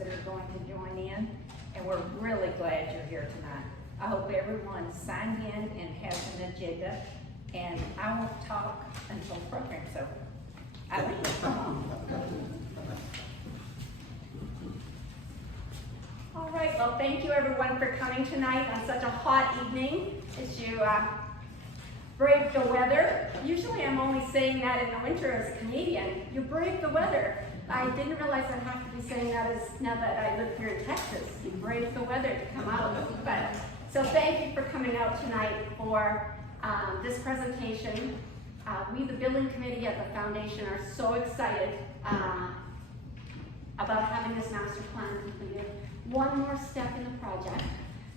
that are going to join in, and we're really glad you're here tonight. I hope everyone signed in and has an agenda, and I won't talk until the program's over. Eileen, come on. All right, well, thank you everyone for coming tonight on such a hot evening as you brave the weather. Usually I'm only saying that in the winter as a Canadian. You brave the weather. I didn't realize I'd have to be saying that now that I live here in Texas. You brave the weather to come out. But so thank you for coming out tonight for this presentation. We, the building committee at the foundation, are so excited about having this master plan completed. One more step in the project.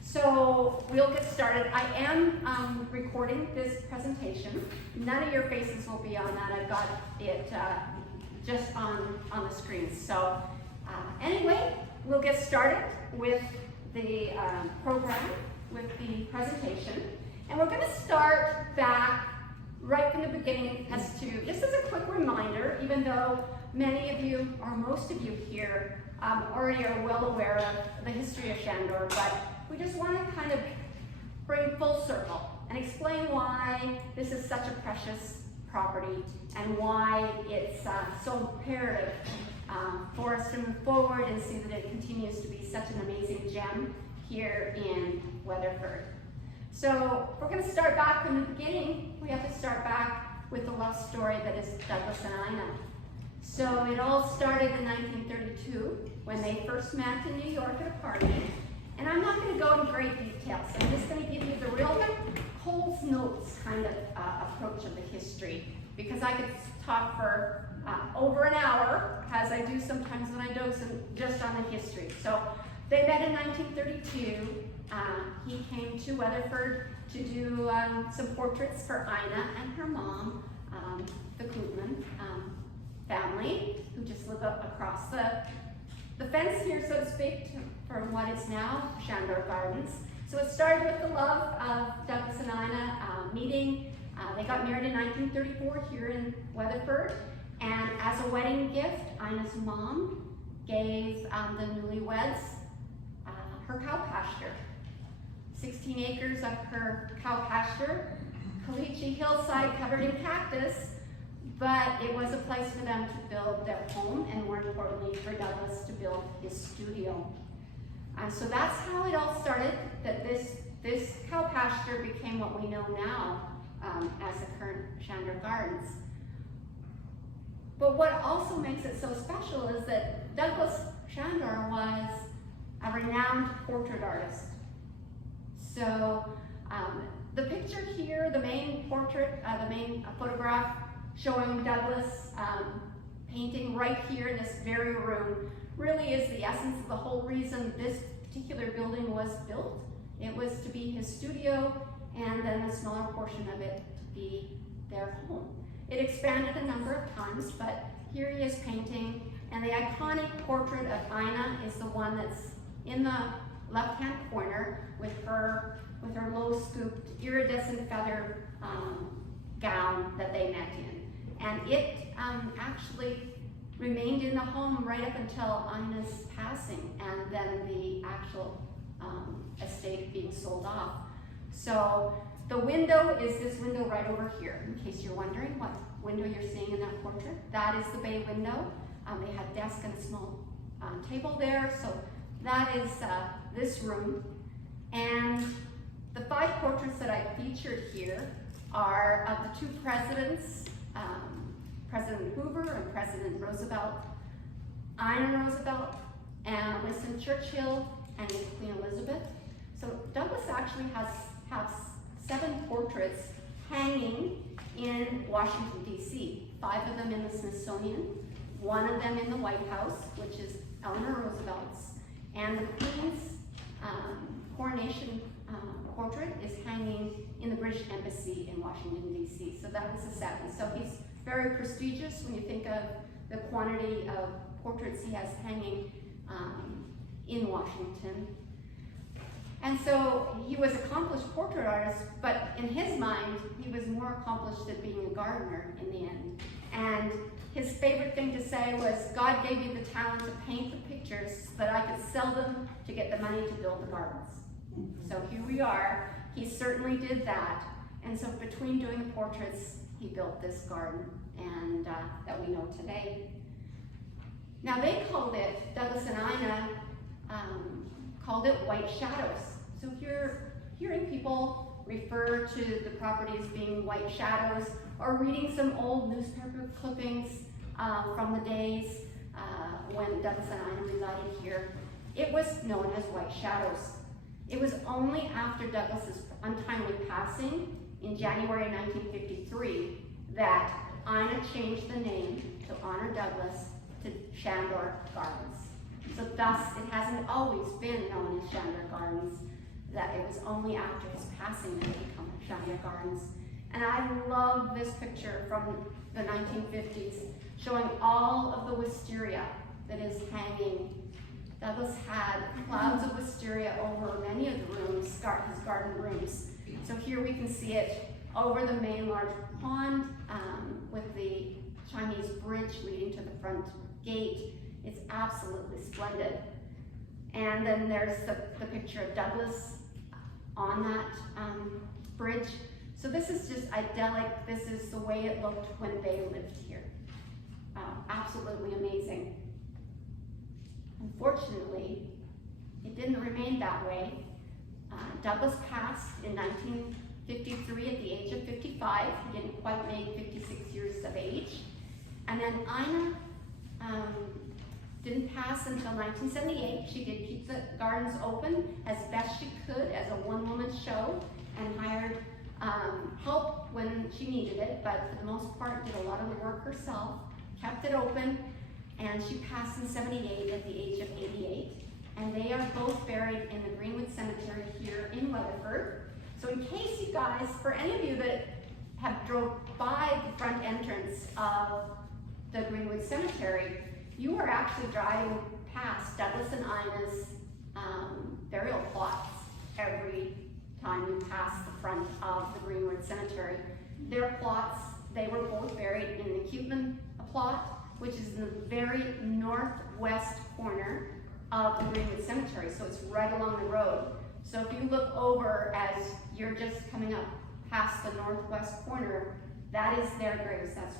So we'll get started. I am recording this presentation. None of your faces will be on that. I've got it just on the screen. So anyway, we'll get started with the program, with the presentation. And we're gonna start back right from the beginning as to, just as a quick reminder, even though many of you, or most of you here, already are well aware of the history of Chandor, but we just want to kind of bring full circle and explain why this is such a precious property and why it's so imperative for us to move forward and see that it continues to be such an amazing gem here in Weatherford. So we're going to start back from the beginning. We have to start back with the love story that is Douglas and Ina. So it all started in 1932 when they first met in New York at a party. And I'm not going to go in great details. I'm just going to give you the real Cole's Notes kind of approach of the history, because I could talk for over an hour, as I do sometimes when I do just on the history. So they met in 1932. He came to Weatherford to do some portraits for Ina and her mom, the Koopman family, who just lived up across the fence here, so to speak, from what is now Chandor Gardens. So it started with the love of Douglas and Ina meeting. They got married in 1934 here in Weatherford, and as a wedding gift, Ina's mom gave the newlyweds her cow pasture. 16 acres of her cow pasture, Caliche hillside covered in cactus, but it was a place for them to build their home, and more importantly for Douglas to build his studio. So that's how it all started, that this cow pasture became what we know now as the current Chandor Gardens. But what also makes it so special is that Douglas Chandor was a renowned portrait artist. So the picture here, the main portrait, the main photograph showing Douglas painting right here in this very room really is the essence of the whole reason this particular building was built. It was to be his studio, and then a smaller portion of it to be their home. It expanded a number of times, but here he is painting, and the iconic portrait of Ina is the one that's in the left-hand corner with her low-scooped iridescent feather gown that they met in. And it actually remained in the home right up until Ina's passing, and then the actual estate being sold off. So the window is this window right over here, in case you're wondering what window you're seeing in that portrait. That is the bay window. They had a desk and a small table there, so that is this room. And the 5 portraits that I featured here are of the 2 presidents, President Hoover and President Roosevelt, Ina Roosevelt, and Winston Churchill, and Queen Elizabeth. So Douglas actually has 7 portraits hanging in Washington, D.C. 5 of them in the Smithsonian, 1 of them in the White House, which is Eleanor Roosevelt's, and the Queen's coronation portrait is hanging in the British Embassy in Washington, D.C. So that was the 7. So he's very prestigious when you think of the quantity of portraits he has hanging in Washington. And so he was an accomplished portrait artist, but in his mind, he was more accomplished at being a gardener in the end. And his favorite thing to say was, God gave you the talent to paint the pictures so that I could sell them to get the money to build the gardens. So here we are. He certainly did that. And so between doing the portraits, he built this garden and that we know today. Now they called it, Douglas and Ina called it White Shadows. So if you're hearing people refer to the property as being white shadows, or reading some old newspaper clippings from the days when Douglas and Ina resided here, it was known as White Shadows. It was only after Douglas's untimely passing in January 1953 that Ina changed the name to honor Douglas to Chandor Gardens. So thus, it hasn't always been known as Chandor Gardens, that it was only after his passing that it became Chandor Gardens. And I love this picture from the 1950s, showing all of the wisteria that is hanging. Douglas had clouds of wisteria over many of the rooms, his garden rooms. So here we can see it over the main large pond with the Chinese bridge leading to the front gate. It's absolutely splendid. And then there's the picture of Douglas on that bridge. So this is just idyllic. This is the way it looked when they lived here. Absolutely amazing. Unfortunately, it didn't remain that way. Douglas passed in 1953 at the age of 55. He didn't quite make 56 years of age. And then Ina didn't pass until 1978. She did keep the gardens open as best she could as a one-woman show and hired help when she needed it, but for the most part did a lot of the work herself, kept it open, and she passed in 78 at the age of 88. And they are both buried in the Greenwood Cemetery here in Weatherford. So in case you guys, for any of you that have drove by the front entrance of the Greenwood Cemetery, you are actually driving past Douglas and Ina's burial plots every time you pass the front of the Greenwood Cemetery. Their plots, they were both buried in the Cuteman plot, which is in the very northwest corner of the Greenwood Cemetery, so it's right along the road. So if you look over as you're just coming up past the northwest corner, that is their graves. That's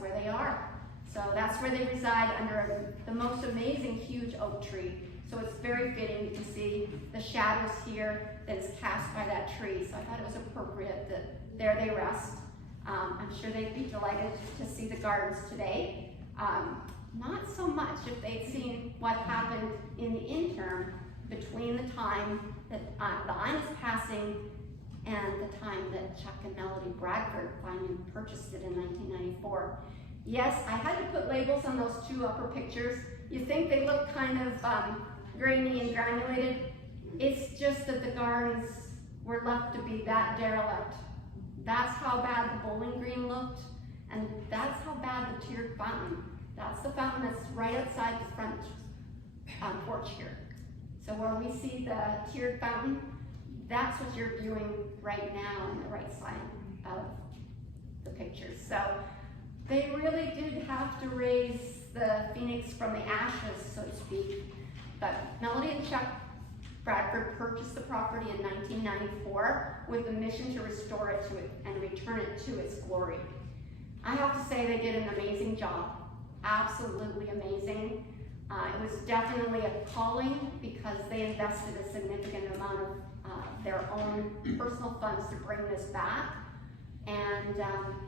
where they are. So that's where they reside under the most amazing huge oak tree. So it's very fitting. You can see the shadows here that is cast by that tree. So I thought it was appropriate that there they rest. I'm sure they'd be delighted to see the gardens today. Not so much if they'd seen what happened in the interim between the time that the Ina's passing and the time that Chuck and Melody Bradford finally purchased it in 1994. Yes, I had to put labels on those two upper pictures. You think they look kind of grainy and granulated. It's just that the gardens were left to be that derelict. That's how bad the Bowling Green looked, and that's how bad the tiered fountain. That's the fountain that's right outside the front porch here. So where we see the tiered fountain, that's what you're viewing right now on the right side of the pictures. So they really did have to raise the phoenix from the ashes, so to speak. But Melody and Chuck Bradford purchased the property in 1994 with the mission to restore it and return it to its glory. I have to say they did an amazing job. Absolutely amazing. It was definitely a calling because they invested a significant amount of their own personal funds to bring this back. And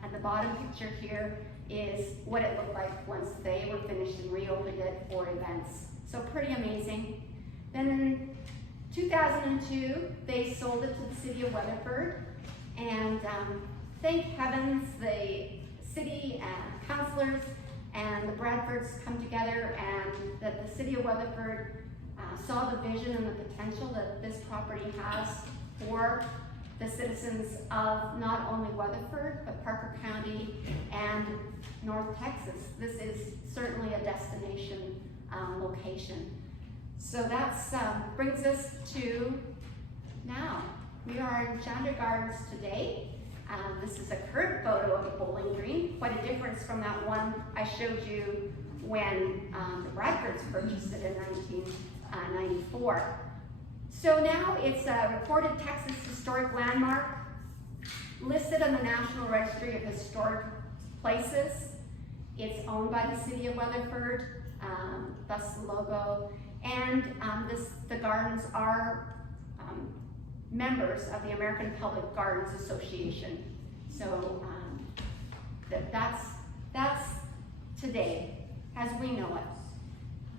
at the bottom picture here is what it looked like once they were finished and reopened it for events. So pretty amazing. Then in 2002, they sold it to the city of Weatherford. And thank heavens the city and councilors and the Bradfords come together, and that the city of Weatherford saw the vision and the potential that this property has for the citizens of not only Weatherford, but Parker County and North Texas. This is certainly a destination location. So that's brings us to now. We are in Chandor Gardens today. This is a current photo of a bowling green, quite a difference from that one I showed you when the Bradfords purchased it in 1994. So now it's a recorded Texas historic landmark, listed on the National Registry of Historic Places. It's owned by the city of Weatherford, thus the logo, and the gardens are members of the American Public Gardens Association. So that's today, as we know it.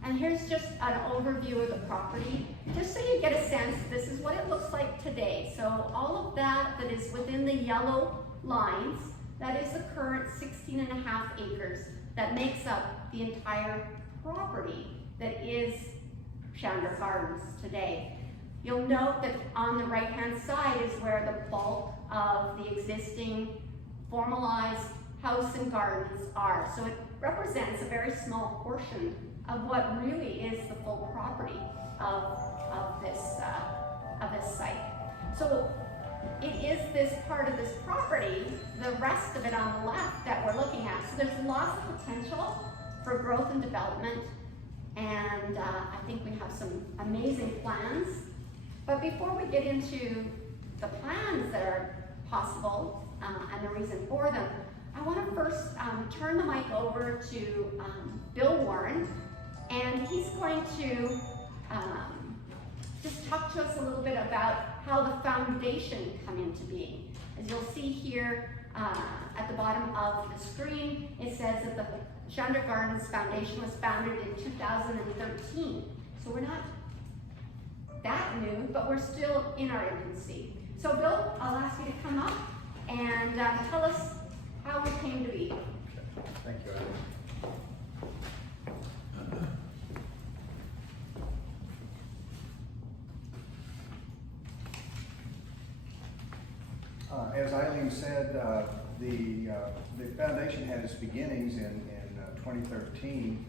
And here's just an overview of the property, just so you get a sense, this is what it looks like today. So all of that is within the yellow lines, that is the current 16.5 acres that makes up the entire property that is Chandor Gardens today. You'll note that on the right-hand side is where the bulk of the existing formalized house and gardens are. So it represents a very small portion of what really is the full property of this site. So it is this part of this property, the rest of it on the left, that we're looking at. So there's lots of potential for growth and development, and I think we have some amazing plans. But before we get into the plans that are possible and the reason for them, I want to first turn the mic over to Bill Warren, and he's going to just talk to us a little bit about how the foundation come into being. As you'll see here at the bottom of the screen, it says that the Chandor Gardens Foundation was founded in 2013. So we're not that new, but we're still in our infancy. So Bill, I'll ask you to come up and tell us how it came to be. Thank you, Alex. As Eileen said, the foundation had its beginnings in 2013.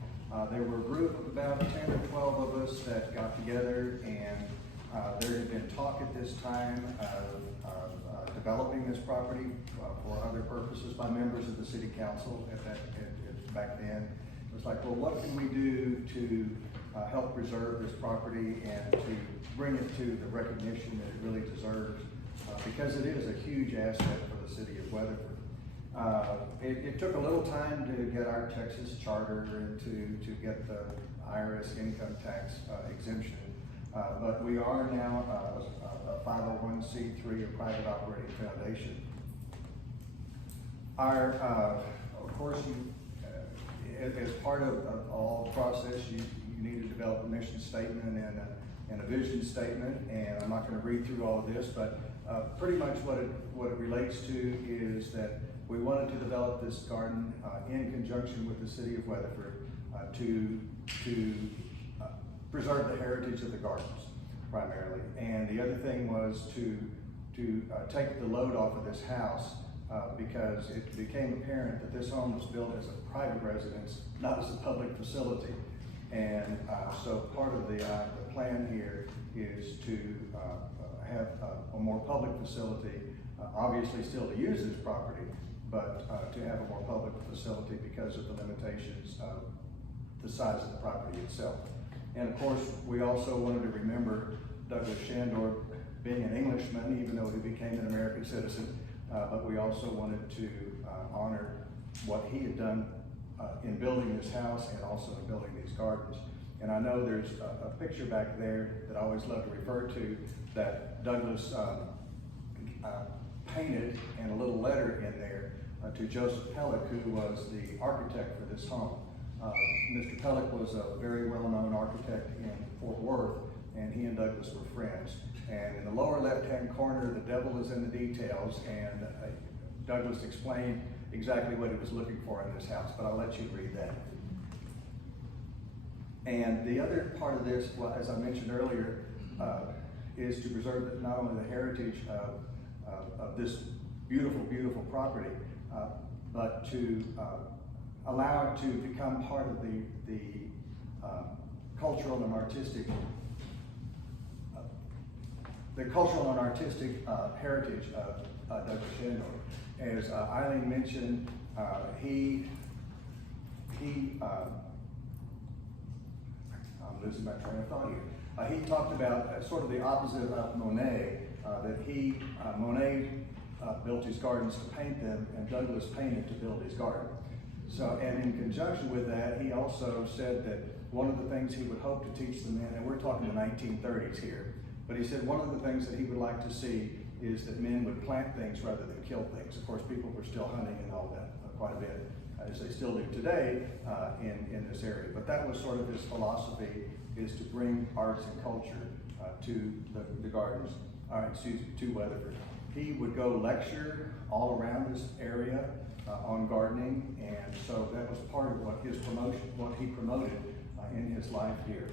There were a group of about 10 or 12 of us that got together, and there had been talk at this time of developing this property for other purposes by members of the city council back then. It was like, well, what can we do to help preserve this property and to bring it to the recognition that it really deserves, because it is a huge asset for the city of Weatherford. It took a little time to get our Texas charter and to get the IRS income tax exemption, but we are now a 501c3, a private operating foundation. Of course, as part of all the process, you need to develop a mission statement and a vision statement, and I'm not going to read through all of this, but pretty much what it relates to is that we wanted to develop this garden in conjunction with the city of Weatherford to preserve the heritage of the gardens primarily. And the other thing was to take the load off of this house because it became apparent that this home was built as a private residence, not as a public facility. And so part of the plan here is to have a more public facility, obviously still to use this property, but to have a more public facility because of the limitations of the size of the property itself. And of course, we also wanted to remember Douglas Chandor being an Englishman, even though he became an American citizen, but we also wanted to honor what he had done in building this house and also in building these gardens. And I know there's a picture back there that I always love to refer to that Douglas painted, and a little letter in there to Joseph Pellick, who was the architect for this home. Mr. Pellick was a very well-known architect in Fort Worth, and he and Douglas were friends. And in the lower left-hand corner, the devil is in the details, and Douglas explained exactly what he was looking for in this house, but I'll let you read that. And the other part of this, well, as I mentioned earlier, is to preserve not only the heritage of this beautiful, beautiful property, but to allow it to become part of the cultural and artistic heritage of Douglas Chandor. As Eileen mentioned, I'm losing my train of thought here. He talked about sort of the opposite of Monet, Monet built his gardens to paint them, and Douglas painted to build his garden. So, and in conjunction with that, he also said that one of the things he would hope to teach the men, and we're talking the 1930s here, but he said one of the things that he would like to see is that men would plant things rather than kill things. Of course, people were still hunting and all that quite a bit, as they still do today in this area. But that was sort of his philosophy, is to bring arts and culture to the gardens, to Weatherford. He would go lecture all around this area on gardening, and so that was part of what he promoted in his life here.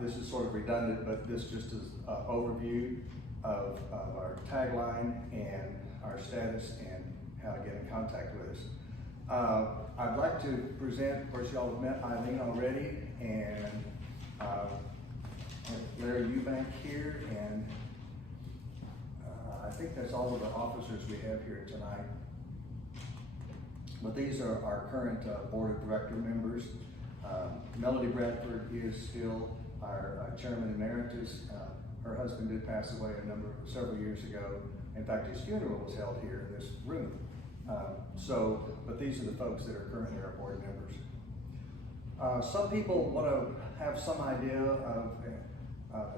This is sort of redundant, but this just is an overview of our tagline and our status and how to get in contact with us. I'd like to present, of course y'all have met Eileen already, and Larry Eubank here, and I think that's all of the officers we have here tonight. But these are our current board of director members. Melody Bradford is still our chairman emeritus. Her husband did pass away several years ago. In fact, his funeral was held here in this room. But these are the folks that are currently our board members. Some people want to have some idea of,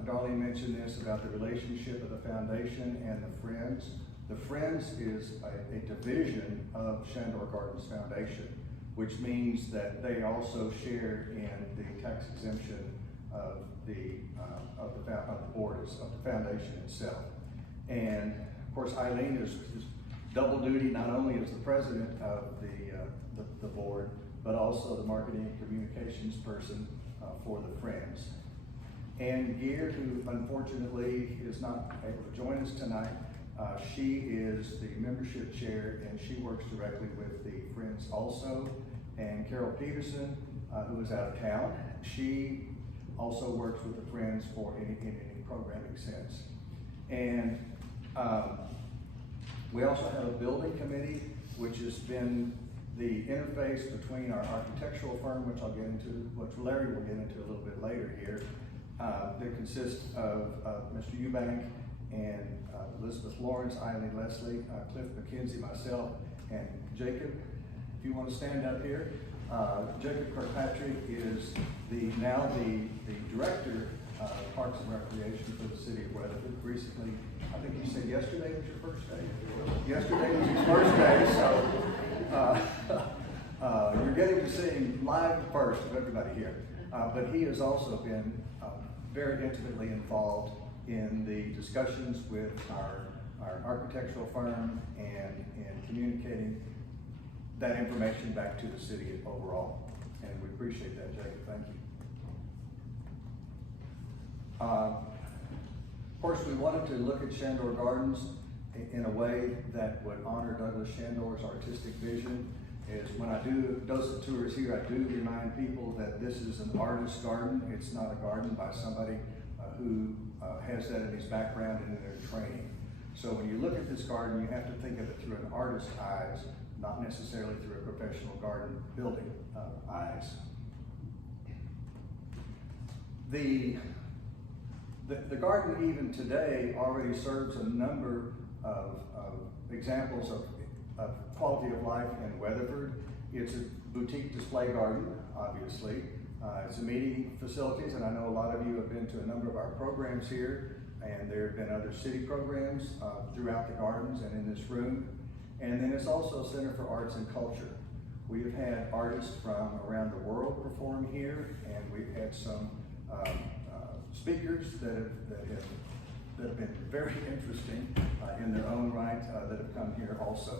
Darlene mentioned this, about the relationship of the foundation and the Friends. The Friends is a division of Chandor Gardens Foundation, which means that they also share in the tax exemption of the board, of the foundation itself. And of course, Eileen is double duty, not only as the president of the board, but also the marketing and communications person for the Friends. Ann Gear, who unfortunately is not able to join us tonight, she is the membership chair, and she works directly with the Friends also. And Carol Peterson, who is out of town, she also works with the Friends in any programming sense. And we also have a building committee, which has been the interface between our architectural firm, which I'll get into, which Larry will get into a little bit later here, that consists of Mr. Eubank and Elizabeth Lawrence, Eileen Leslie, Cliff McKenzie, myself, and Jacob. If you want to stand up here, Jacob Kirkpatrick is now the director of Parks and Recreation for the city of Weatherford. Recently, I think you said yesterday was your first day? Yesterday was his first day, so you're getting to see him live first of everybody here. But he has also been very intimately involved in the discussions with our architectural firm and in communicating that information back to the city overall. And we appreciate that, Jacob. Thank you. Of course, we wanted to look at Chandor Gardens in a way that would honor Douglas Chandor's artistic vision. Is when I do docent tours here, I do remind people that this is an artist's garden. It's not a garden by somebody who has that in his background and in their training. So when you look at this garden, you have to think of it through an artist's eyes, not necessarily through a professional garden building eyes. The garden even today already serves a number of examples of quality of life in Weatherford. It's a boutique display garden, obviously. It's a meeting facilities, and I know a lot of you have been to a number of our programs here, and there have been other city programs throughout the gardens and in this room. And then it's also a center for arts and culture. We have had artists from around the world perform here, and we've had some speakers that have been very interesting in their own right that have come here also.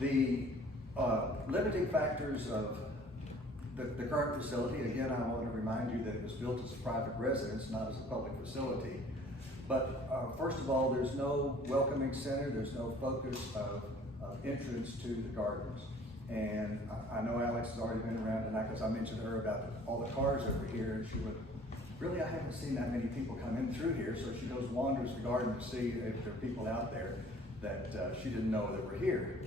The limiting factors of the current facility, again, I want to remind you that it was built as a private residence, not as a public facility. But first of all, there's no welcoming center, there's no focus of entrance to the gardens. And I know Alex has already been around tonight because I mentioned to her about all the cars over here, and she would really, I haven't seen that many people come in through here. So she goes, wanders the garden to see if there are people out there that she didn't know that were here.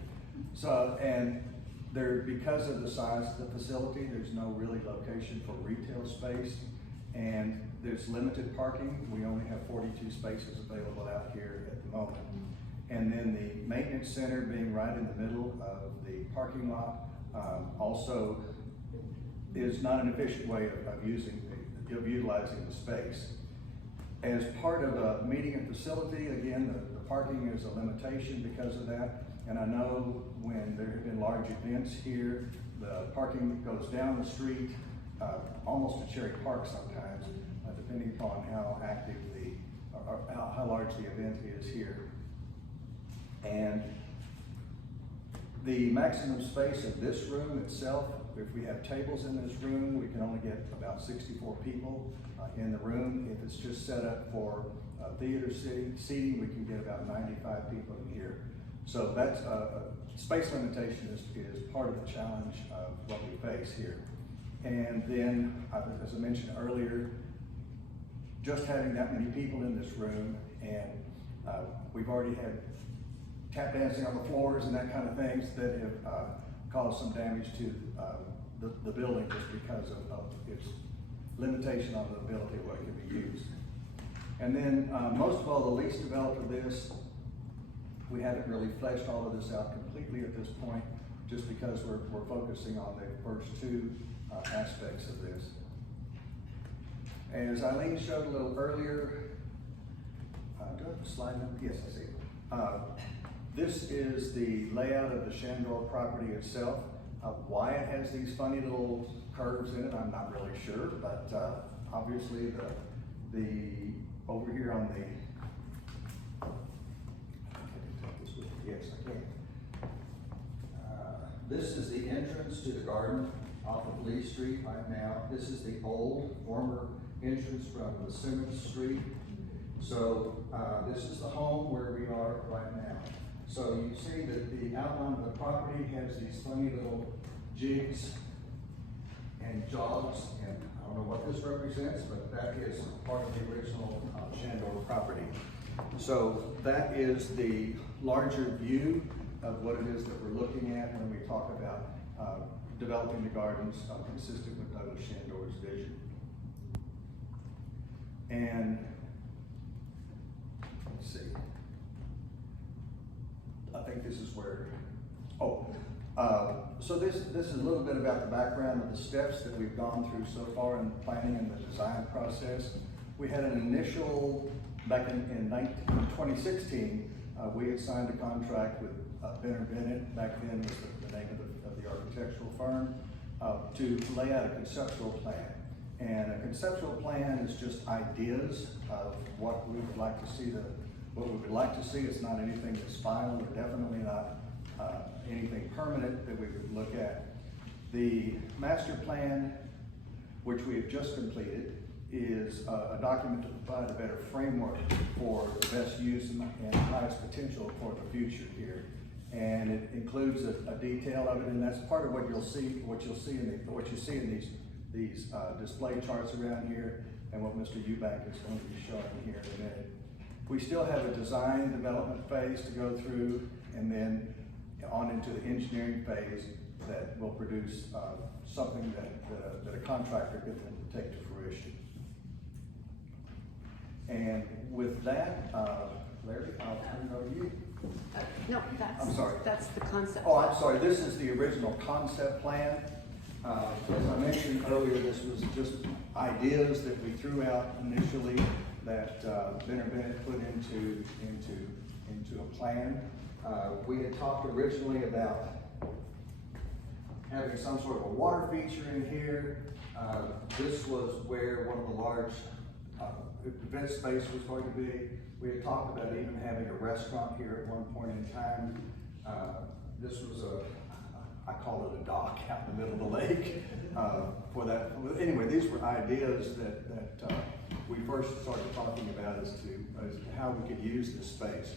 So, and there, because of the size of the facility, there's no really location for retail space, and there's limited parking. We only have 42 spaces available out here at the moment. And then the maintenance center being right in the middle of the parking lot also is not an efficient way of utilizing the space. As part of a meeting facility, again, the parking is a limitation because of that. And I know when there have been large events here, the parking goes down the street, almost to Cherry Park sometimes, depending upon how active or how large the event is here. And the maximum space of this room itself, if we have tables in this room, we can only get about 64 people in the room. If it's just set up for theater seating, we can get about 95 people in here. So that's space limitation is part of the challenge of what we face here. And then, as I mentioned earlier, just having that many people in this room, and we've already had tap dancing on the floors and that kind of things that have caused some damage to the building just because of its limitation on the ability of what it can be used. And then most of all, the lease developed of this, we haven't really fleshed all of this out completely at this point, just because we're focusing on the first two aspects of this. As Eileen showed a little earlier, do I have a slide number? Yes, I see it. This is the layout of the Chandor property itself. Why it has these funny little curves in it, I'm not really sure, but obviously the over here on the, yes, I can. This is the entrance to the garden off of Lee Street right now. This is the old former entrance from the Simmons Street. So this is the home where we are right now. So you see that the outline of the property has these funny little jigs and jogs, and I don't know what this represents, but that is part of the original Chandor property. So that is the larger view of what it is that we're looking at when we talk about developing the gardens consistent with Douglas Chandor's vision. And let's see. I think this is where, so this is a little bit about the background of the steps that we've gone through so far in the planning and the design process. We had an initial, back in 2016, we had signed a contract with Benner Bennett, back then was the name of the architectural firm, to lay out a conceptual plan. And a conceptual plan is just ideas of what we would like to see what we would like to see. It's not anything that's final, or definitely not anything permanent that we would look at. The master plan, which we have just completed, is a document to provide a better framework for the best use and highest potential for the future here. And it includes a detail of it, and that's part of what you see in these display charts around here, and what Mr. Eubank is going to be showing here in a minute. We still have a design development phase to go through, and then on into the engineering phase that will produce something that a contractor can take to fruition. And with that, Larry, I'll turn it over to you. No, I'm sorry. That's the concept. Oh, I'm sorry. This is the original concept plan. As I mentioned earlier, this was just ideas that we threw out initially that Benner Bennett put into a plan. We had talked originally about having some sort of a water feature in here. This was where one of the large event space was going to be. We had talked about even having a restaurant here at one point in time. This was I call it a dock out in the middle of the lake for that. Anyway, these were ideas that we first started talking about as to how we could use this space.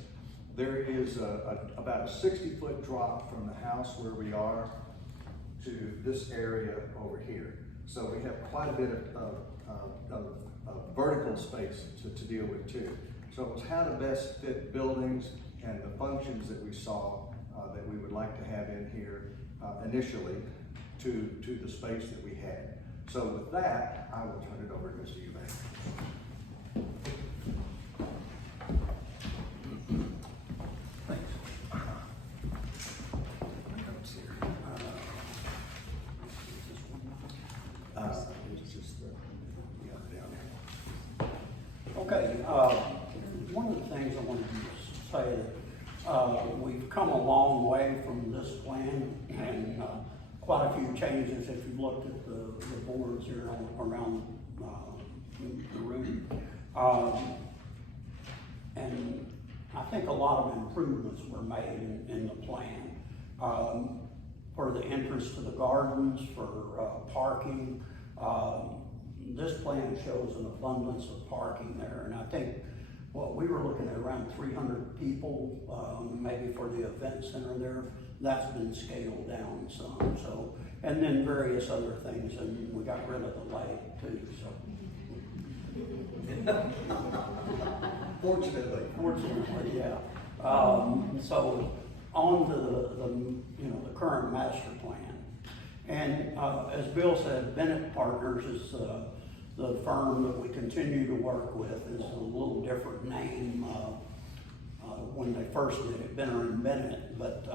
There is about a 60-foot drop from the house where we are to this area over here. So we have quite a bit of vertical space to deal with too. So it was how to best fit buildings and the functions that we saw that we would like to have in here initially to the space that we had. So with that, I will turn it over to Mr. Eubank. Thanks. It's just down there. Okay, one of the things I wanted to say that we've come a long way from this plan, and quite a few changes if you looked at the boards here around the room. And I think a lot of improvements were made in the plan. For the entrance to the gardens, for parking. This plan shows an abundance of parking there, and I think what we were looking at around 300 people, maybe for the event center there. That's been scaled down some. So, and then various other things, and we got rid of the lake too. So, fortunately, yeah. So on to the current master plan. And as Bill said, Bennett Partners is the firm that we continue to work with. Is a little different name when they first did it, Benner and Bennett, but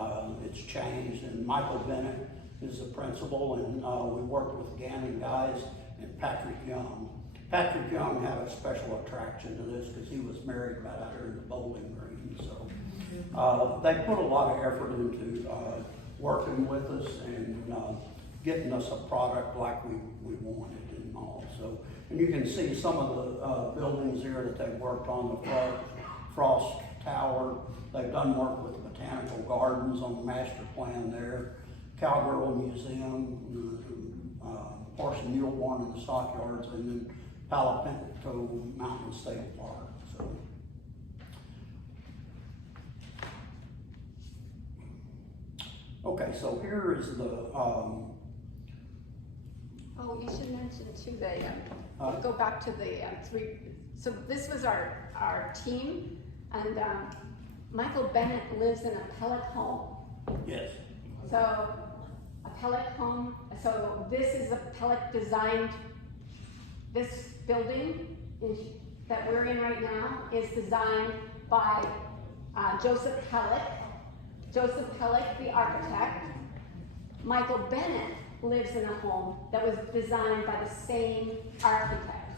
it's changed. And Michael Bennett is the principal, and we work with Gannon guys and Patrick Young. Patrick Young had a special attraction to this because he was married right out here in the bowling green. So they put a lot of effort into working with us and getting us a product like we wanted and all. So, and you can see some of the buildings here that they worked on, the Frost Tower. They've done work with the Botanical Gardens on the master plan there, Cowgirl Museum, Horse and Mule Barn in the Stockyards, and then Palo Pinto Mountain State Park. So. Okay, so here is the Oh, you should mention too, go back to the three. So this was our team, and Michael Bennett lives in a pellet home. Yes. So a pellet home. So this is a pellet designed. This building that we're in right now is designed by Joseph Pellet. Joseph Pellet, the architect. Michael Bennett lives in a home that was designed by the same architect.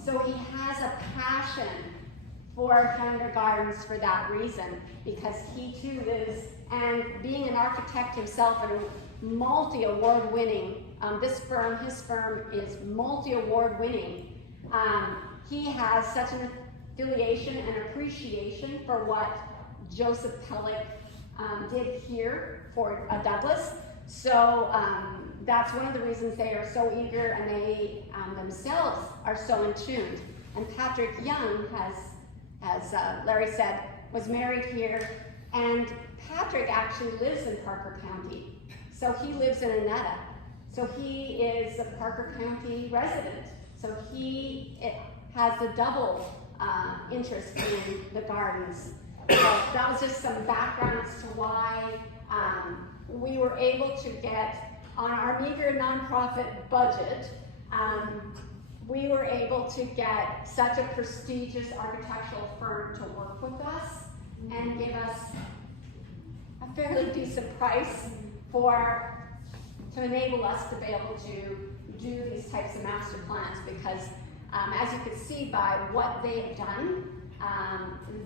So he has a passion for Chandor Gardens for that reason, because he too lives, and being an architect himself and multi-award winning, his firm is multi-award winning. He has such an affiliation and appreciation for what Joseph Pellet did here for Douglas. So that's one of the reasons they are so eager, and they themselves are so in tune. And Patrick Young has, as Larry said, was married here, and Patrick actually lives in Parker County. So he lives in Annetta. So he is a Parker County resident. So he has a double interest in the gardens. So that was just some background as to why we were able to get, on our meager nonprofit budget, we were able to get such a prestigious architectural firm to work with us and give us a fairly decent price to enable us to be able to do these types of master plans, because as you can see by what they've done,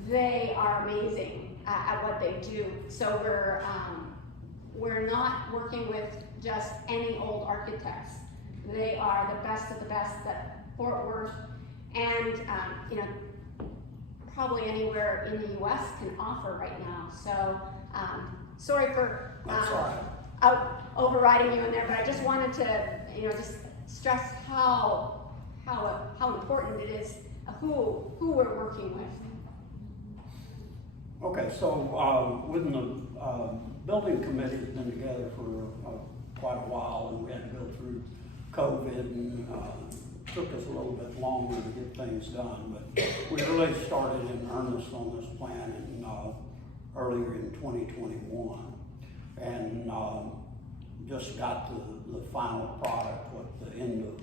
they are amazing at what they do. So we're not working with just any old architects. They are the best of the best that Fort Worth and probably anywhere in the U.S. can offer right now. So sorry for overriding you in there, but I just wanted to just stress how important it is who we're working with. Okay, so when the building committee has been together for quite a while, and we had to go through COVID and took us a little bit longer to get things done, but we really started in earnest on this plan in, earlier in 2021. And just got the final product at the end of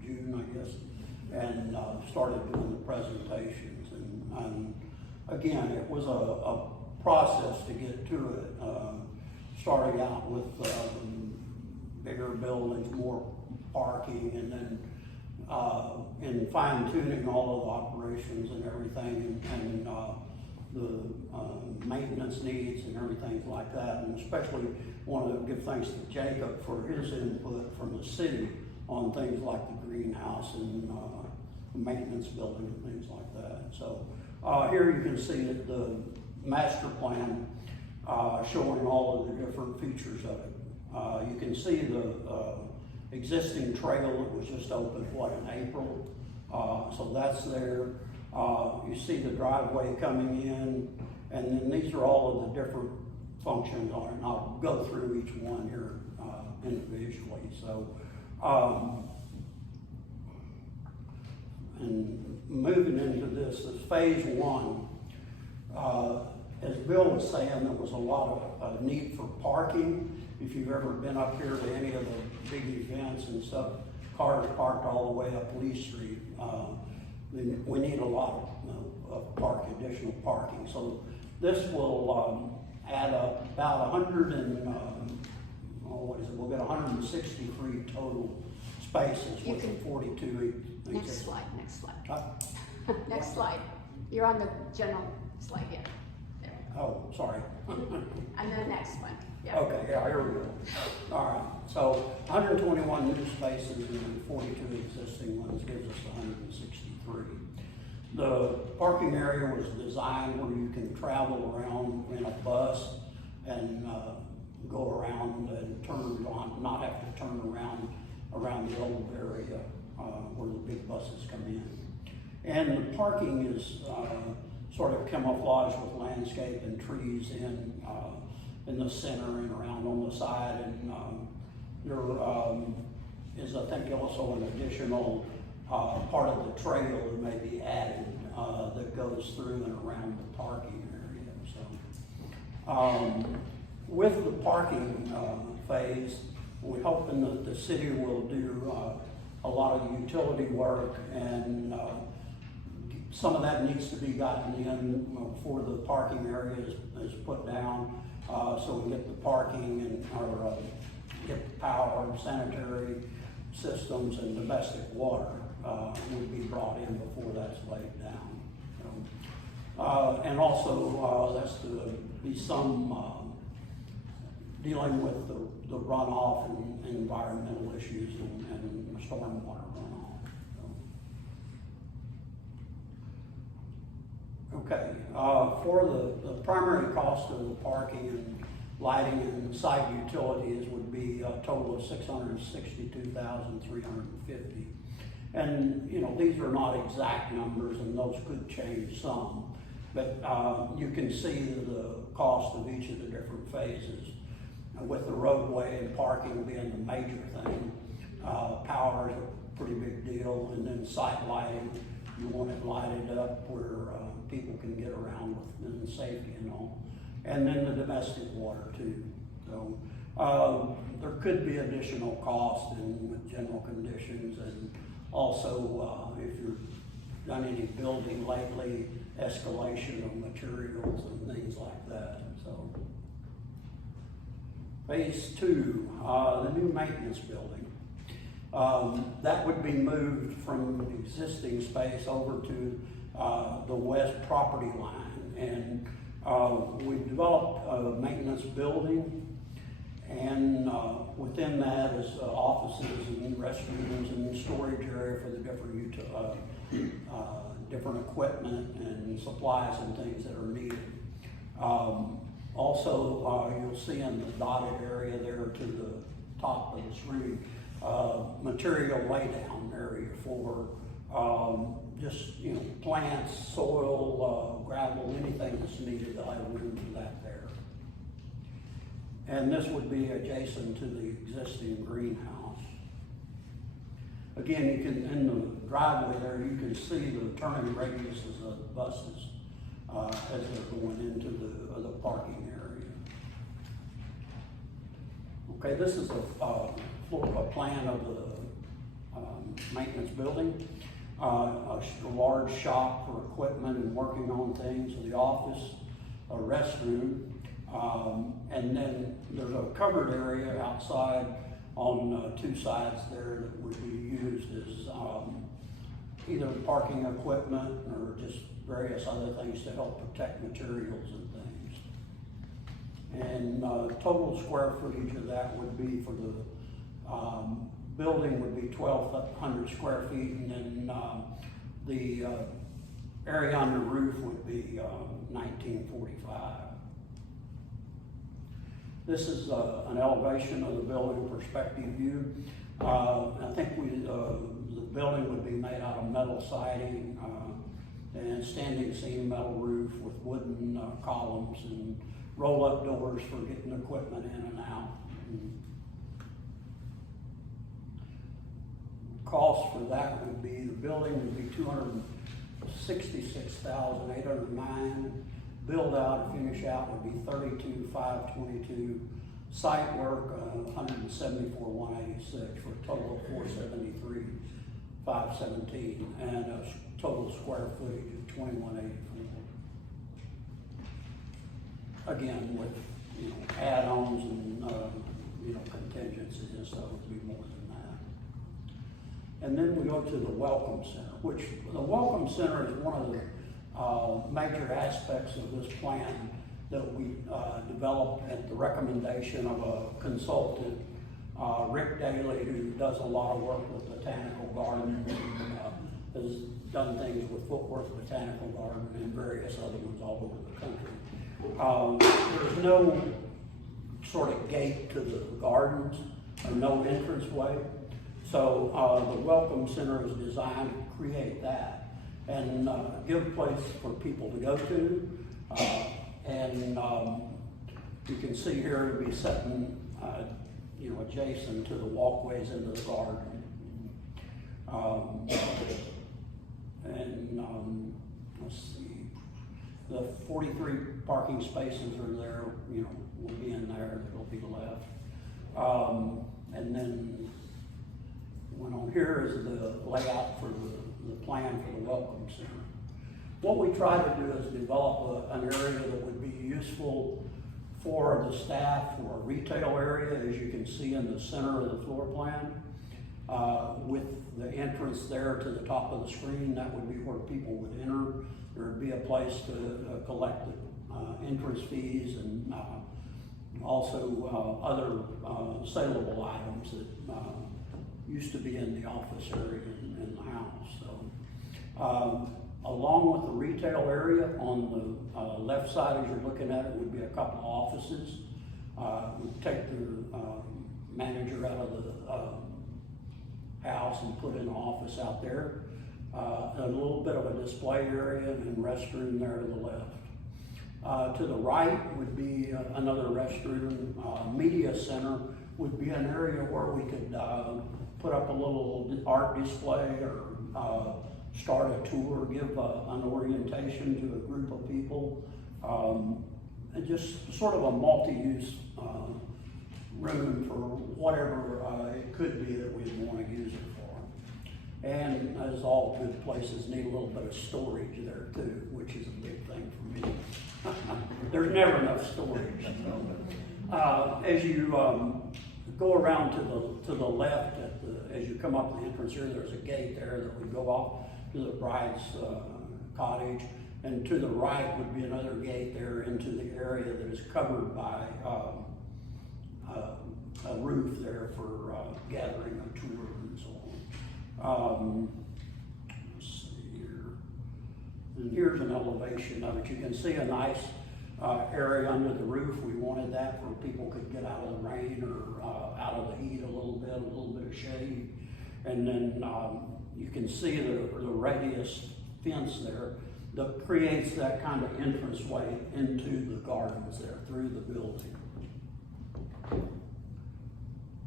June, I guess, and started doing the presentations. And again, it was a process to get to it, starting out with bigger buildings, more parking, and then in fine tuning all of the operations and everything, and the maintenance needs and everything like that. And especially want to give thanks to Jacob for his input from the city on things like the greenhouse and the maintenance building and things like that. So here you can see that the master plan showing all of the different features of it. You can see the existing trail that was just opened, in April. So that's there. You see the driveway coming in, and then these are all of the different functions on it, and I'll go through each one here individually. So, and moving into this is phase one. As Bill was saying, there was a lot of need for parking. If you've ever been up here to any of the big events and stuff, cars parked all the way up Lee Street. We need a lot of additional parking. So this will add up about 100 and, we'll get 163 total spaces with the 42. Next slide, next slide. Huh? Next slide. You're on the general slide, yeah. There. Oh, sorry. And then the next one, yeah. Okay, yeah, here we go. All right, so 121 new spaces and 42 existing ones gives us 163. The parking area was designed where you can travel around in a bus and go around and turn on, not have to turn around the old area where the big buses come in. And the parking is sort of camouflaged with landscape and trees in the center and around on the side. And there is, I think, also an additional part of the trail that may be added that goes through and around the parking area. So, with the parking phase, we're hoping that the city will do a lot of utility work, and some of that needs to be gotten in before the parking area is put down, so we get the parking and or get the power, sanitary systems, and domestic water would be brought in before that's laid down. And also, that's to be some dealing with the runoff and environmental issues and stormwater runoff. Okay, for the primary cost of the parking and lighting and site utilities would be a total of $662,350. And these are not exact numbers, and those could change some, but you can see the cost of each of the different phases, with the roadway and parking being the major thing. Power is a pretty big deal, and then site lighting, you want it lighted up where people can get around with safety and all. And then the domestic water too. So there could be additional cost with general conditions, and also if you've done any building lately, escalation of materials and things like that. So phase two, the new maintenance building. That would be moved from existing space over to the west property line. And we developed a maintenance building, and within that is offices and restrooms and storage area for the different equipment and supplies and things that are needed. Also, you'll see in the dotted area there to the top of the screen, material laydown area for just plants, soil, gravel, anything that's needed. They'll have room for that there. And this would be adjacent to the existing greenhouse. Again, you can, in the driveway there, you can see the turning radiuses of the buses as they're going into the parking area. Okay, this is a plan of the maintenance building. A large shop for equipment and working on things, the office, a restroom, and then there's a covered area outside on two sides there that would be used as either parking equipment or just various other things to help protect materials and things. And total square footage of that would be for the building would be 1,200 square feet, and then the area on the roof would be 1945. This is an elevation of the building perspective view. I think the building would be made out of metal siding and standing seam metal roof with wooden columns and roll-up doors for getting equipment in and out. Cost for that would be, the building would be $266,809. Build out and finish out would be $32,522. Site work, $174,186 for a total of $473,517, and a total square footage of 2,184. Again, with add-ons and contingencies and stuff would be more than that. And then we go to the Welcome Center, which the Welcome Center is one of the major aspects of this plan that we developed at the recommendation of a consultant, Rick Daly, who does a lot of work with Botanical Garden and has done things with Footworth Botanical Garden and various other ones all over the country. There's no sort of gate to the gardens or no entranceway. So the Welcome Center is designed to create that and give a place for people to go to. And you can see here it'll be sitting, adjacent to the walkways into the garden. Let's see, the 43 parking spaces are there, will be in there, that'll be left. And then one on here is the layout for the plan for the Welcome Center. What we try to do is develop an area that would be useful for the staff, for a retail area, as you can see in the center of the floor plan. With the entrance there to the top of the screen, that would be where people would enter. There would be a place to collect the entrance fees and also other saleable items that used to be in the office area in the house. So, along with the retail area on the left side, as you're looking at it, would be a couple of offices. We'd take the manager out of the house and put in an office out there. A little bit of a display area and restroom there to the left. To the right would be another restroom. Media center would be an area where we could put up a little art display or start a tour, give an orientation to a group of people, and just sort of a multi-use room for whatever it could be that we'd want to use it for. And as all good places need a little bit of storage there too, which is a big thing for me. There's never enough storage. As you go around to the left, as you come up the entrance here, there's a gate there that would go off to the bride's cottage, and to the right would be another gate there into the area that is covered by a roof there for gathering a tour and so on. Let's see here. And here's an elevation of it. You can see a nice area under the roof. We wanted that where people could get out of the rain or out of the heat a little bit of shade. And then you can see the radius fence there that creates that kind of entranceway into the gardens there through the building.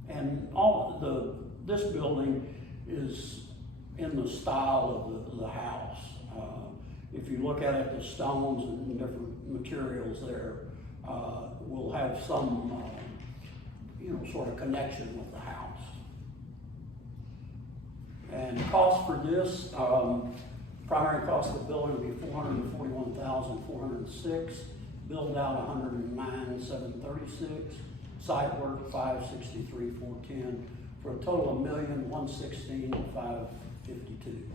And this building is in the style of the house. If you look at it, the stones and different materials there will have some, sort of connection with the house. And cost for this, primary cost of the building will be $441,406, build out $109,736, site work $563,410, for a total of $1,116,552.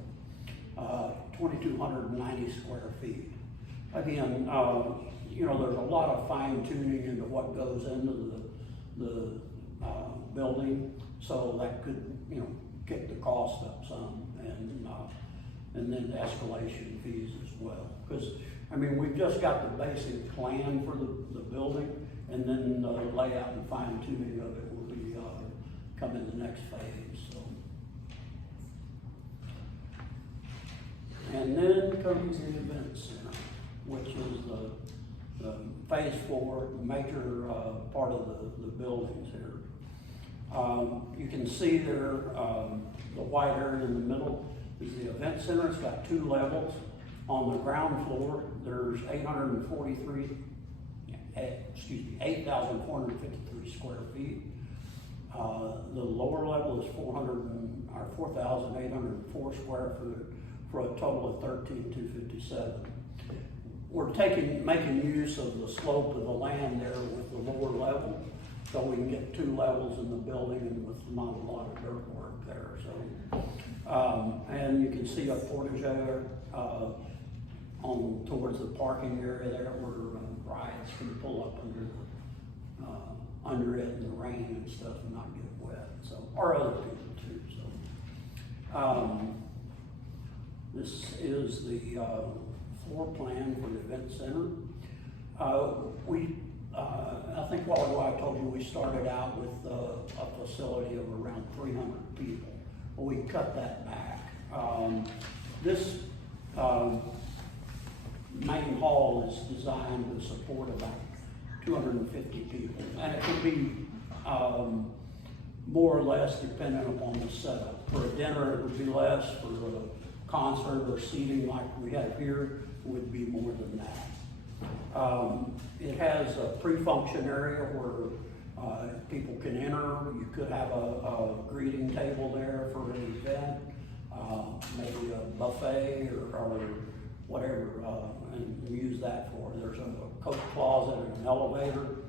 2,290 square feet. Again, there's a lot of fine tuning into what goes into the building, so that could, kick the cost up some, and then the escalation fees as well. Because, we've just got the basic plan for the building, and then the layout and fine tuning of it will be, come in the next phase, so. And then comes the event center, which is the phase 4, the major part of the buildings here. You can see there, the white area in the middle is the event center. It's got 2 levels. On the ground floor, there's 8,453 square feet. The lower level is 4,804 square foot, for a total of 13,257. We're making use of the slope of the land there with the lower level, so we can get 2 levels in the building and with not a lot of dirt work there. So, and you can see a portage there towards the parking area there, where rides can pull up under it in the rain and stuff and not get wet. So, or other people too. So. This is the floor plan for the event center. I think a while ago I told you we started out with a facility of around 300 people. Well, we cut that back. This main hall is designed to support about 250 people, and it could be more or less dependent upon the setup. For a dinner, it would be less. For a concert or seating like we have here, would be more than that. It has a pre-function area where people can enter. You could have a greeting table there for an event, maybe a buffet or whatever, and use that for. There's a coat closet and an elevator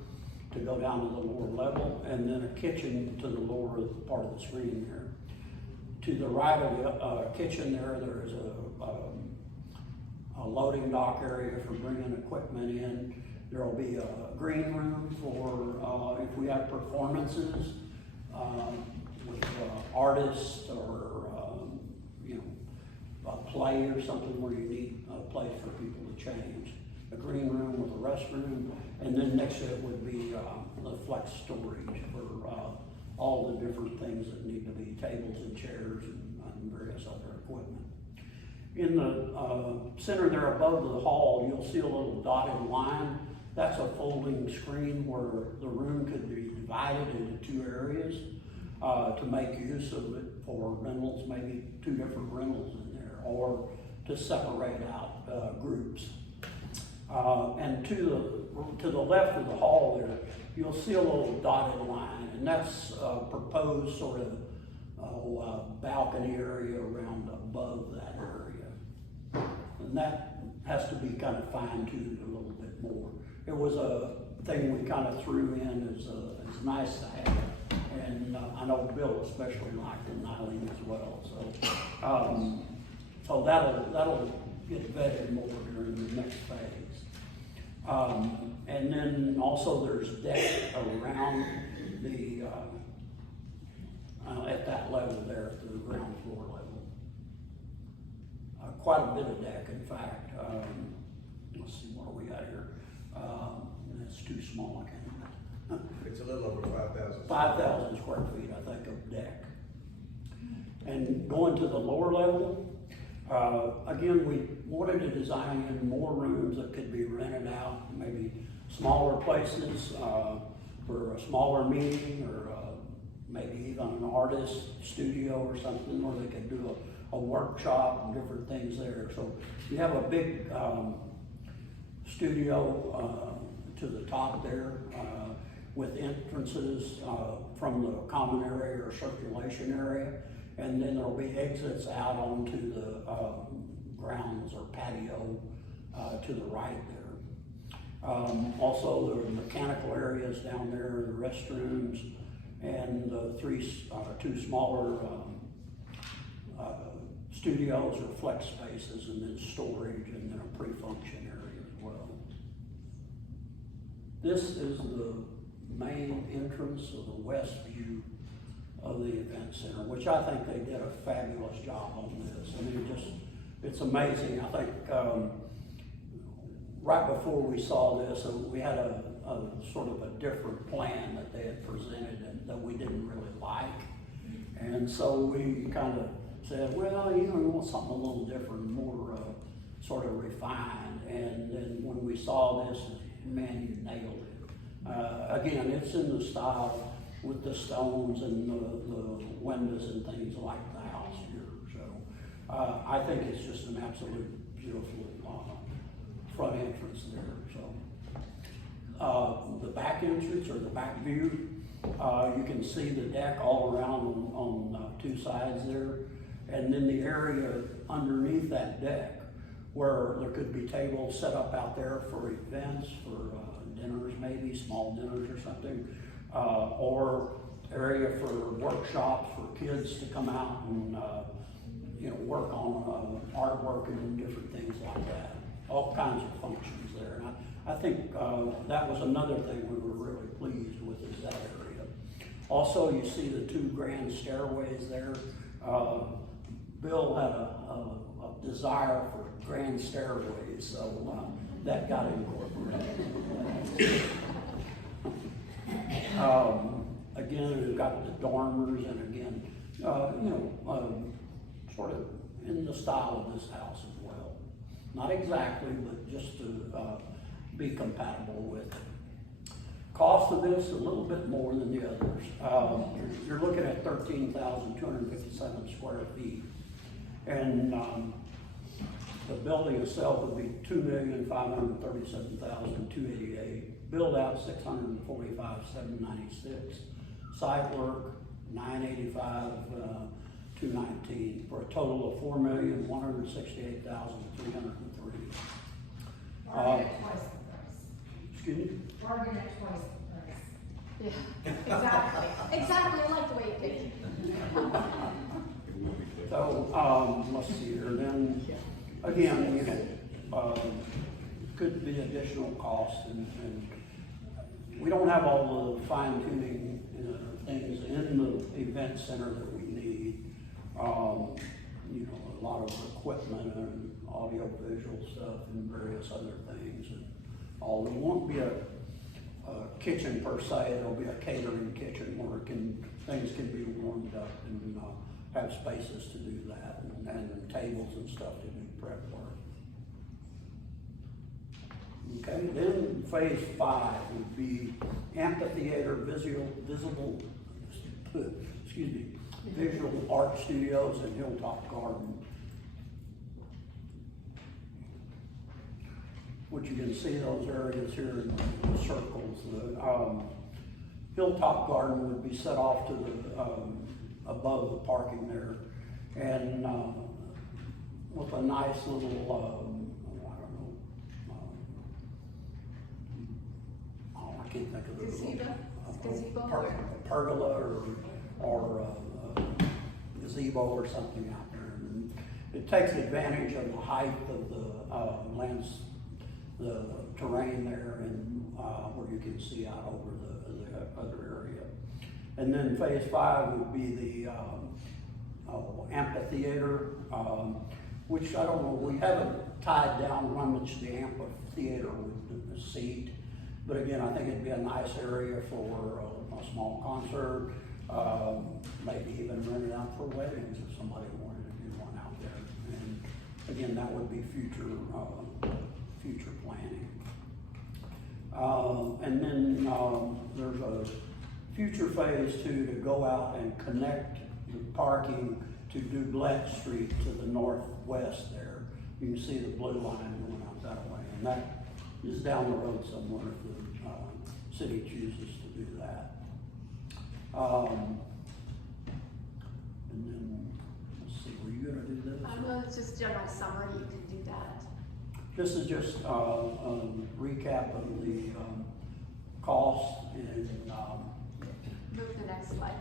to go down to the lower level, and then a kitchen to the lower part of the screen there. To the right of the kitchen there is a loading dock area for bringing equipment in. There will be a green room for if we have performances with artists or a play or something where you need a place for people to change. A green room with a restroom, and then next to it would be the flex storage for all the different things that need to be tables and chairs and various other equipment. In the center there above the hall, you'll see a little dotted line. That's a folding screen where the room could be divided into 2 areas to make use of it for rentals, maybe 2 different rentals in there, or to separate out groups. And to the left of the hall there, you'll see a little dotted line, and that's a proposed sort of balcony area around above that area. And that has to be kind of fine-tuned a little bit more. It was a thing we kind of threw in as nice to have, and I know Bill especially liked it, and Eileen as well. So that'll get vetted more during the next phase. And then also there's deck around the at that level there, at the ground floor level. Quite a bit of deck, in fact. Let's see, what are we at here? That's too small, I can't. It's a little over 5,000. 5,000 square feet, I think, of deck. And going to the lower level, again, we wanted to design in more rooms that could be rented out, maybe smaller places for a smaller meeting or maybe even an artist studio or something where they could do a workshop and different things there. So you have a big studio to the top there with entrances from the common area or circulation area, and then there'll be exits out onto the grounds or patio to the right there. Also, there are mechanical areas down there, the restrooms, and the two smaller studios or flex spaces, and then storage, and then a pre-function area as well. This is the main entrance of the west view of the event center, which I think they did a fabulous job on this. I mean, it's amazing. I think right before we saw this, we had a sort of a different plan that they had presented and that we didn't really like. And so we kind of said, well, you want something a little different, more sort of refined. And then when we saw this, man, you nailed it. Again, it's in the style with the stones and the windows and things like the house here. So I think it's just an absolute beautiful front entrance there. So the back entrance or the back view, you can see the deck all around on two sides there. And then the area underneath that deck where there could be tables set up out there for events, for dinners maybe, small dinners or something, or area for workshops for kids to come out and work on artwork and different things like that. All kinds of functions there. And I think that was another thing we were really pleased with, is that area. Also, you see the two grand stairways there. Bill had a desire for grand stairways, so that got incorporated. Again, we've got the dormers, and again, sort of in the style of this house as well. Not exactly, but just to be compatible with it. Cost of this, a little bit more than the others. You're looking at 13,257 square feet. And the building itself would be $2,537,288. Build out $645,796. Site work $985,219 for a total of $4,168,303. Bargain at twice the price. Excuse me? Bargain at twice the price. Yeah, exactly. Exactly, I like the way you did it. So, let's see here, then, again, could be additional cost, and we don't have all the fine tuning things in the event center that we need. A lot of equipment and audio visual stuff and various other things, and all. There won't be a kitchen per se. There'll be a catering kitchen where things can be warmed up and have spaces to do that, and tables and stuff to do prep work. Okay, then phase 5 would be amphitheater visual art studios and Hilltop Garden. Which you can see those areas here in the circles. The Hilltop Garden would be set off to the above the parking there, and with a nice little I can't think of the pergola or gazebo or something out there. And it takes advantage of the height of the terrain there, and where you can see out over the other area. And then phase 5 would be the amphitheater, which I don't know, we haven't tied down how much the amphitheater would seat. But again, I think it'd be a nice area for a small concert, maybe even rent it out for weddings if somebody wanted to do one out there. And again, that would be future planning. And then there's a future phase 2 to go out and connect the parking to Dublet Street to the northwest there. You can see the blue line going out that way, and that is down the road somewhere if the city chooses to do that. And then, let's see, were you gonna do this? Well, it's just general summary, you can do that. This is just a recap of the cost and Move to the next slide.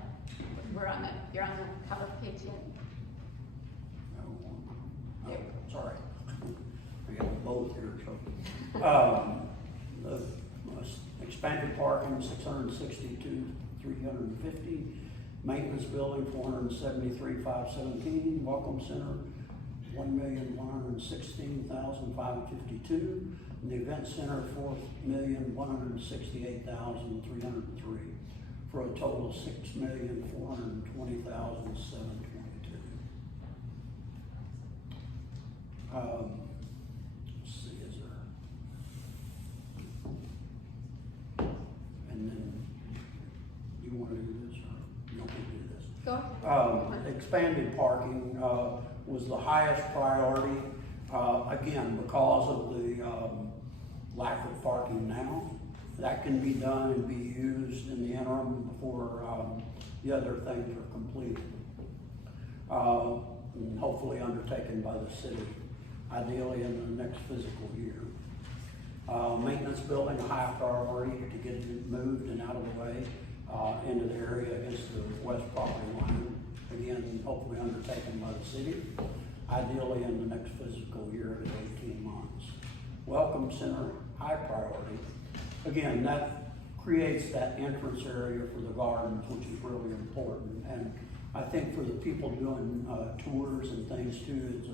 You're on the cover page yet. oh, sorry, we got them both here. So, the expanded parking, 662, 350. Maintenance building, 473,517. Welcome center, 1,116,552. And the event center, 4,168,303, for a total of 6,420,722. Let's see, is there? And then, you wanna do this, or you want me to do this? Go. Expanded parking, was the highest priority, again, because of the, lack of parking now. That can be done and be used in the interim before, the other things are completed. And hopefully undertaken by the city, ideally in the next fiscal year. Maintenance building, a high priority to get it moved and out of the way, into the area against the west property line. Again, hopefully undertaken by the city, ideally in the next fiscal year at 18 months. Welcome center, high priority. Again, that creates that entrance area for the gardens, which is really important. And I think for the people doing tours and things too, it's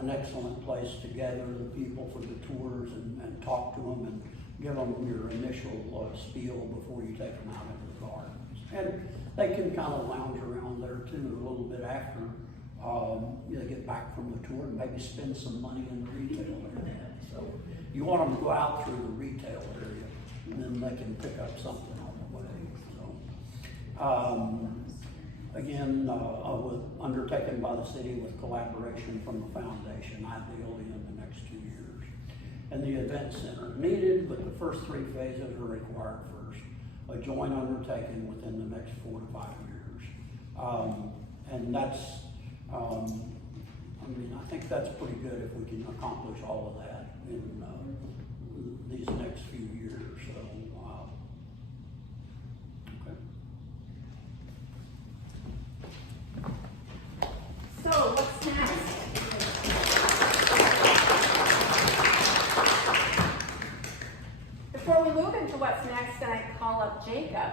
an excellent place to gather the people for the tours and talk to them and give them your initial spiel before you take them out into the gardens. And they can kind of lounge around there too a little bit after they get back from the tour and maybe spend some money in the retail area. So you want them to go out through the retail area and then they can pick up something on the way. So, again, undertaken by the city with collaboration from the foundation, ideally in the next 2 years. And the event center, needed, but the first 3 phases are required first. A joint undertaking within the next 4 to 5 years. And that's, I mean, I think that's pretty good if we can accomplish all of that in these next few years. So, okay. So what's next? Before we move into what's next, and I call up Jacob,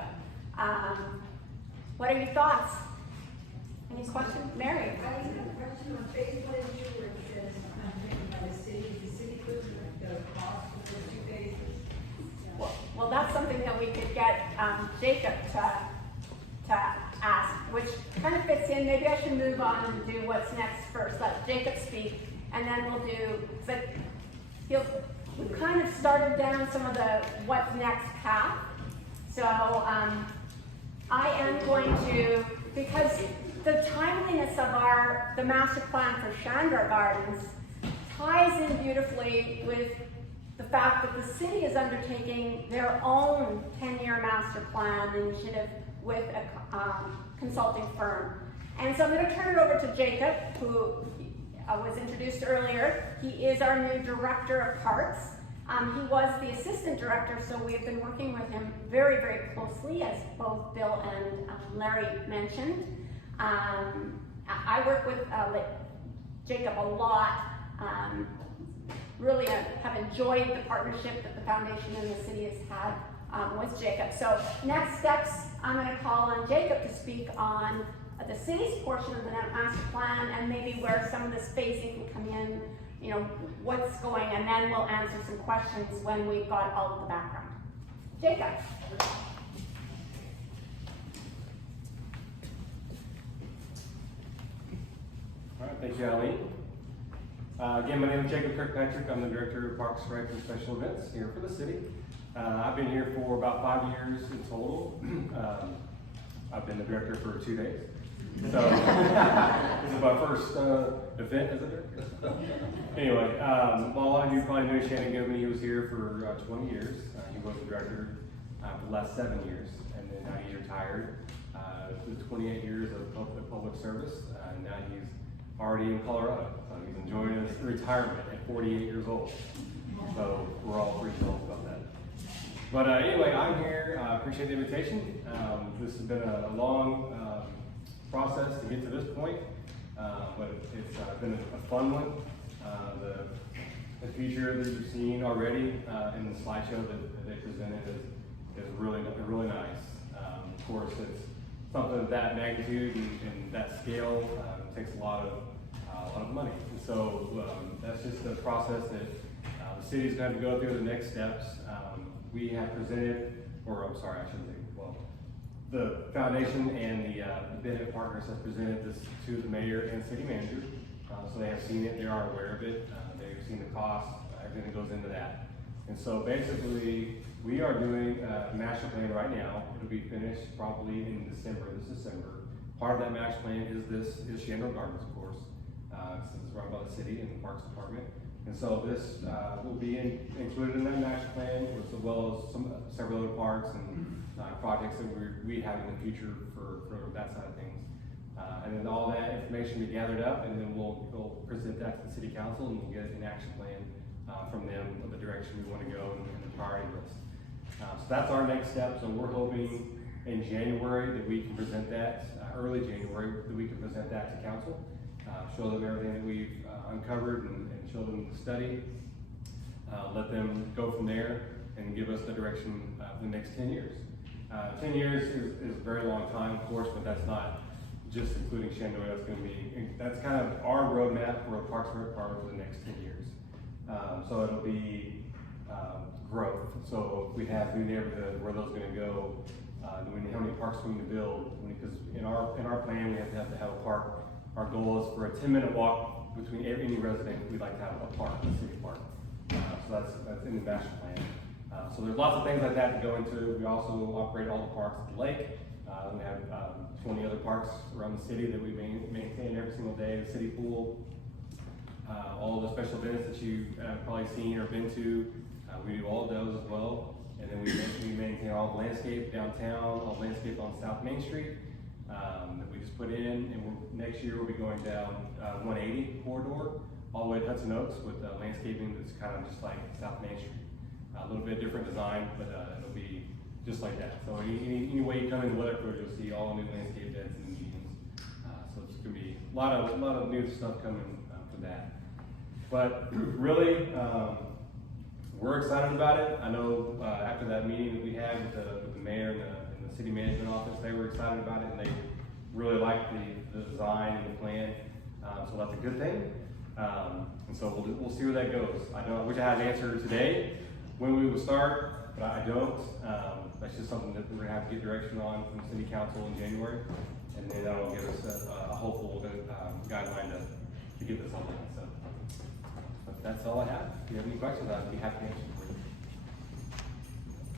what are your thoughts? Any questions? Mary? I have a question on phase 1 and 2 where it says, undertaken by the city put the cost for the 2 phases. Well, that's something that we could get Jacob to ask, which kind of fits in. Maybe I should move on and do what's next first. Let Jacob speak, and then we'll do, but we've kind of started down some of the what's next path. So I am going to, because the timeliness of the master plan for Chandor Gardens ties in beautifully with the fact that the city is undertaking their own 10-year master plan initiative with a consulting firm. And so I'm going to turn it over to Jacob, who was introduced earlier. He is our new director of parks. He was the assistant director, so we've been working with him very, very closely, as both Bill and Larry mentioned. I work with Jacob a lot. Really have enjoyed the partnership that the foundation and the city has had with Jacob. So next steps, I'm going to call on Jacob to speak on the city's portion of the master plan and maybe where some of this phasing can come in, you know, what's going, and then we'll answer some questions when we've got all of the background. Jacob. All right, thank you, Eileen. Again, my name is Jacob Kirkpatrick. I'm the Director of Parks, Rec, and Special Events here for the city. I've been here for about 5 years in total. I've been the director for 2 days. So, this is my first event as a director. Anyway, well, a lot of you probably know Shannon Goodman. He was here for 20 years. He was the director for the last 7 years, and then now he's retired. 28 years of public service, and now he's already in Colorado. He's enjoying his retirement at 48 years old. So we're all pretty thrilled about that. But anyway, I'm here. I appreciate the invitation. This has been a long process to get to this point, but it's been a fun one. The future that you've seen already in the slideshow that they presented is really nice. Of course, it's something of that magnitude and that scale takes a lot of money. And so that's just the process that the city's going to go through the next steps. We have presented, or I'm sorry, I shouldn't say, well, the foundation and the Bennett partners have presented this to the mayor and city manager. So they have seen it, they are aware of it, they've seen the cost, everything that goes into that. And so basically, we are doing a master plan right now. It'll be finished probably in this December. Part of that master plan is Chandor Gardens, of course, since it's run by the city and the Parks Department. And so this will be included in that master plan, as well as several other parks and projects that we have in the future for that side of things. And then all that information will be gathered up, and then we'll present that to the city council, and we'll get an action plan from them of the direction we want to go and the priority list. So that's our next step. So we're hoping in January that we can present that, early January, that we can present that to council, show them everything that we've uncovered and show them the study, let them go from there and give us the direction for the next 10 years. 10 years is a very long time, of course, but that's not just including Chandor. That's kind of our roadmap for a Parks and Rec Department for the next 10 years. So it'll be growth. So if we have new neighborhoods, where those going to go? How many parks we need to build? Because in our plan, we have to have a park. Our goal is for a 10-minute walk between any resident. We'd like to have a park, a city park. So that's in the master plan. So there's lots of things like that to go into. We also operate all the parks at the lake. We have 20 other parks around the city that we maintain every single day. The city pool, all the special events that you've probably seen or been to, we do all of those as well. And then we maintain all the landscape downtown, all the landscape on South Main Street that we just put in. And next year we'll be going down 180 corridor all the way to Hudson Oaks with landscaping that's kind of just like South Main Street. A little bit different design, but it'll be just like that. So any way you come into Weatherford, you'll see all new landscape beds and medians. So it's going to be a lot of new stuff coming for that. But really, we're excited about it. I know after that meeting that we had with the mayor and the city management office, they were excited about it, and they really liked the design and the plan. So that's a good thing. And so we'll see where that goes. I wish I had an answer today when we would start, but I don't. That's just something that we're gonna have to get direction on from the city council in January, and then that'll give us a hopeful guideline to get this all done. So that's all I have. If you have any questions, I'd be happy to answer.